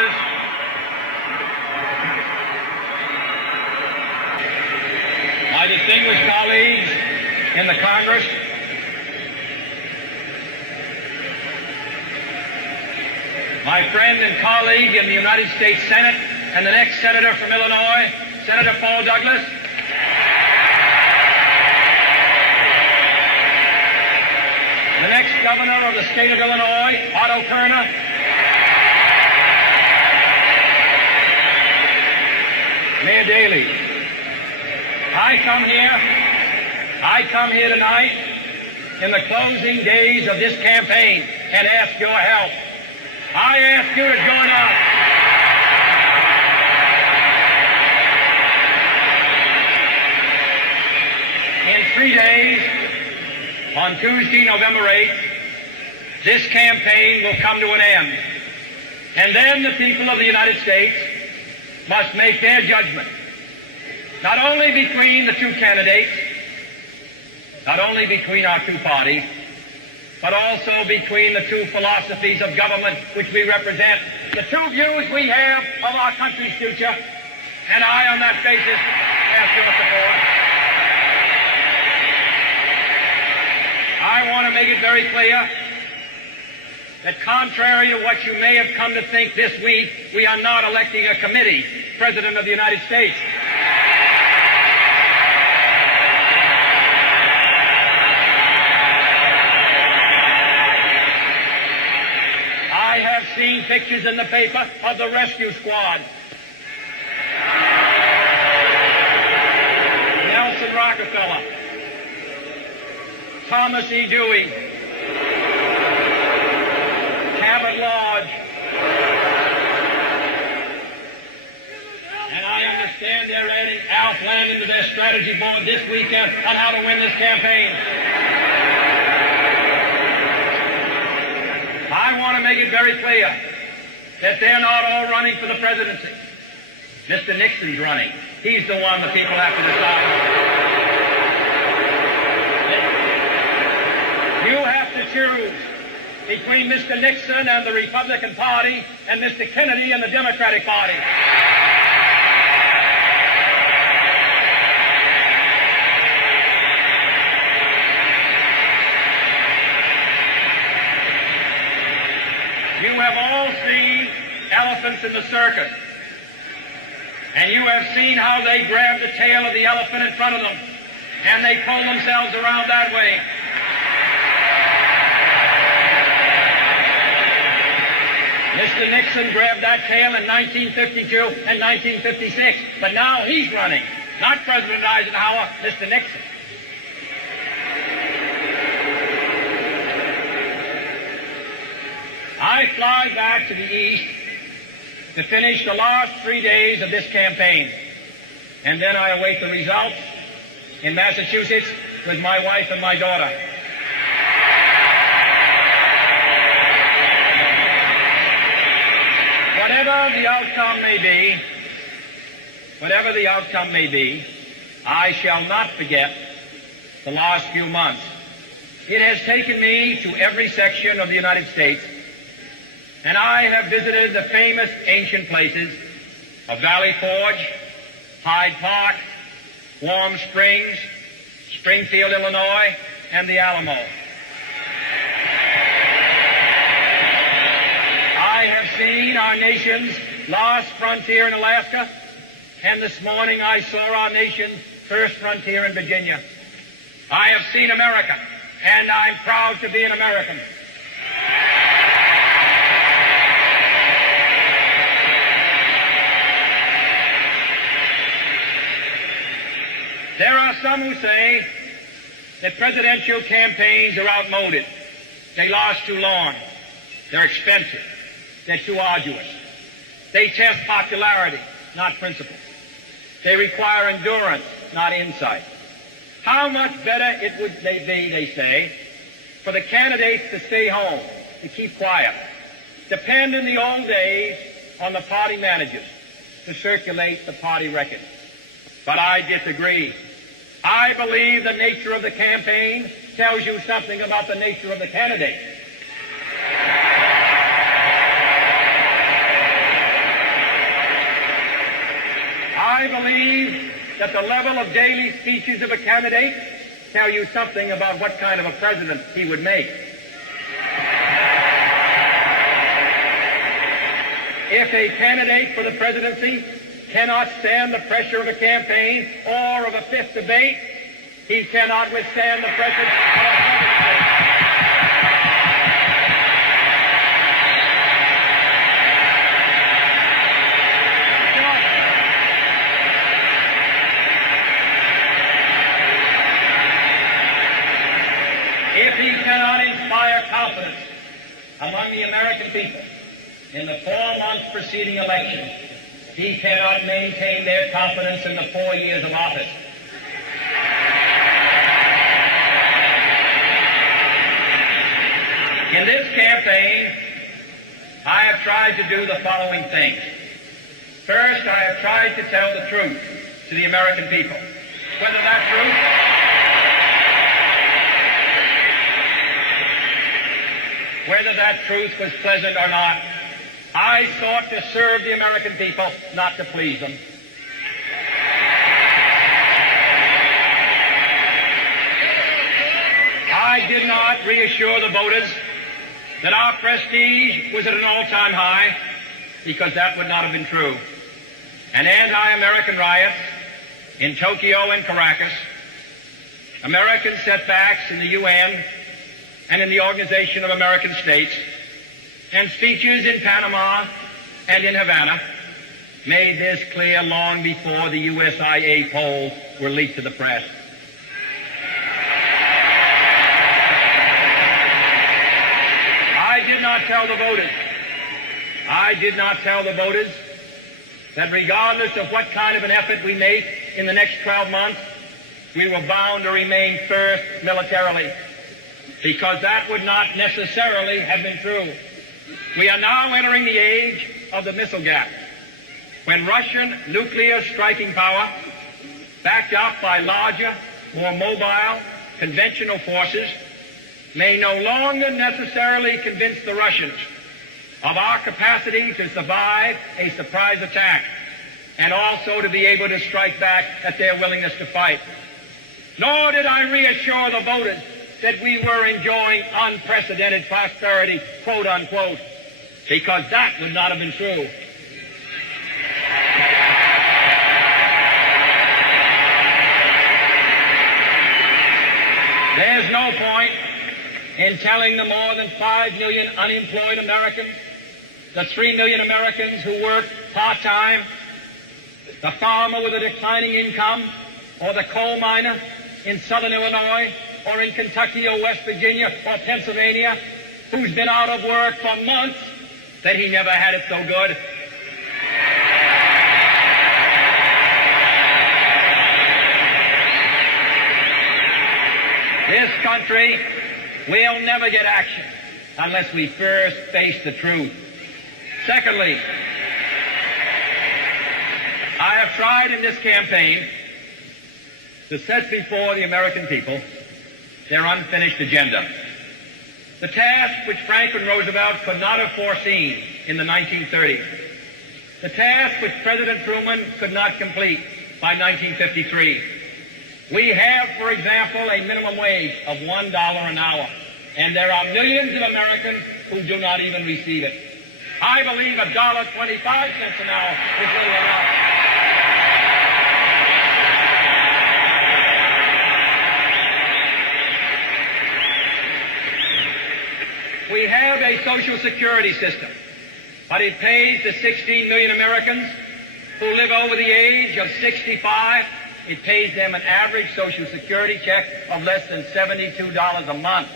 members, my distinguished colleagues in the Congress, my friend and colleague in the United States Senate and the next senator from Illinois, Senator Paul Douglas, the next governor of the state of Illinois, Otto Kerner, Mayor Daley. I come here tonight in the closing days of this campaign and ask your help. I ask you to join us. In 3 days, on Tuesday, November 8th, this campaign will come to an end. And then the people of the United States must make their judgment, not only between the two candidates, not only between our two parties, but also between the two philosophies of government which we represent, the two views we have of our country's future, and I, on that basis, ask your support. I want to make it very clear that contrary to what you may have come to think this week, we are not electing a committee, President of the United States. I have seen pictures in the paper of the rescue squad. Nelson Rockefeller, Thomas E. Dewey, Cabot Lodge, and I understand they're adding Alf Landon to their strategy board this weekend on how to win this campaign. I want to make it very clear that they're not all running for the presidency. Mr. Nixon's running. He's the one the people have to decide on. You have to choose between Mr. Nixon and the Republican Party and Mr. Kennedy and the Democratic Party. You have all seen elephants in the circus, and you have seen how they grab the tail of the elephant in front of them, and they pull themselves around that way. Mr. Nixon grabbed that tail in 1952 and 1956, but now he's running, not President Eisenhower, Mr. Nixon. I fly back to the East to finish the last 3 days of this campaign, and then I await the results in Massachusetts with my wife and my daughter. Whatever the outcome may be, I shall not forget the last few months. It has taken me to every section of the United States, and I have visited the famous ancient places of Valley Forge, Hyde Park, Warm Springs, Springfield, Illinois, and the Alamo. I have seen our nation's last frontier in Alaska, and this morning I saw our nation's first frontier in Virginia. I have seen America, and I'm proud to be an American. There are some who say that presidential campaigns are outmoded. They last too long. They're expensive. They're too arduous. They test popularity, not principle. They require endurance, not insight. How much better it would be, they say, for the candidates to stay home, to keep quiet, depend in the old days on the party managers to circulate the party record. But I disagree. I believe the nature of the campaign tells you something about the nature of the candidate. I believe that the level of daily speeches of a candidate tell you something about what kind of a president he would make. If a candidate for the presidency cannot stand the pressure of a campaign or of a fifth debate, he cannot withstand the pressure of a second debate. If he cannot inspire confidence among the American people in the 4 months preceding election, he cannot maintain their confidence in the 4 years of office. In this campaign, I have tried to do the following things. First, I have tried to tell the truth to the American people. Whether that truth was pleasant or not, I sought to serve the American people, not to please them. I did not reassure the voters that our prestige was at an all-time high, because that would not have been true. An anti-American riot in Tokyo and Caracas, American setbacks in the UN and in the Organization of American States, and speeches in Panama and in Havana made this clear long before the USIA polls were leaked to the press. I did not tell the voters that regardless of what kind of an effort we make in the next 12 months, we were bound to remain first militarily, because that would not necessarily have been true. We are now entering the age of the missile gap, when Russian nuclear striking power, backed up by larger, more mobile, conventional forces, may no longer necessarily convince the Russians of our capacity to survive a surprise attack and also to be able to strike back at their willingness to fight. Nor did I reassure the voters that we were enjoying unprecedented prosperity, quote unquote, because that would not have been true. There's no point in telling the more than 5 million unemployed Americans, the 3 million Americans who work part-time, the farmer with a declining income, or the coal miner in southern Illinois, or in Kentucky or West Virginia or Pennsylvania, who's been out of work for months, that he never had it so good. This country will never get action unless we first face the truth. Secondly, I have tried in this campaign to set before the American people their unfinished agenda. The task which Franklin Roosevelt could not have foreseen in the 1930s. The task which President Truman could not complete by 1953. We have, for example, a minimum wage of $1 an hour, and there are millions of Americans who do not even receive it. I believe $1.25 an hour is little enough. We have a Social Security system, but it pays the 16 million Americans who live over the age of 65. It pays them an average Social Security check of less than $72 a month.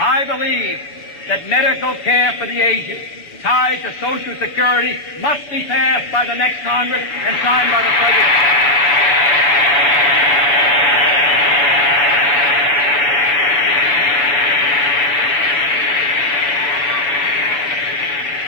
I believe that medical care for the aged tied to Social Security must be passed by the next Congress and signed by the President.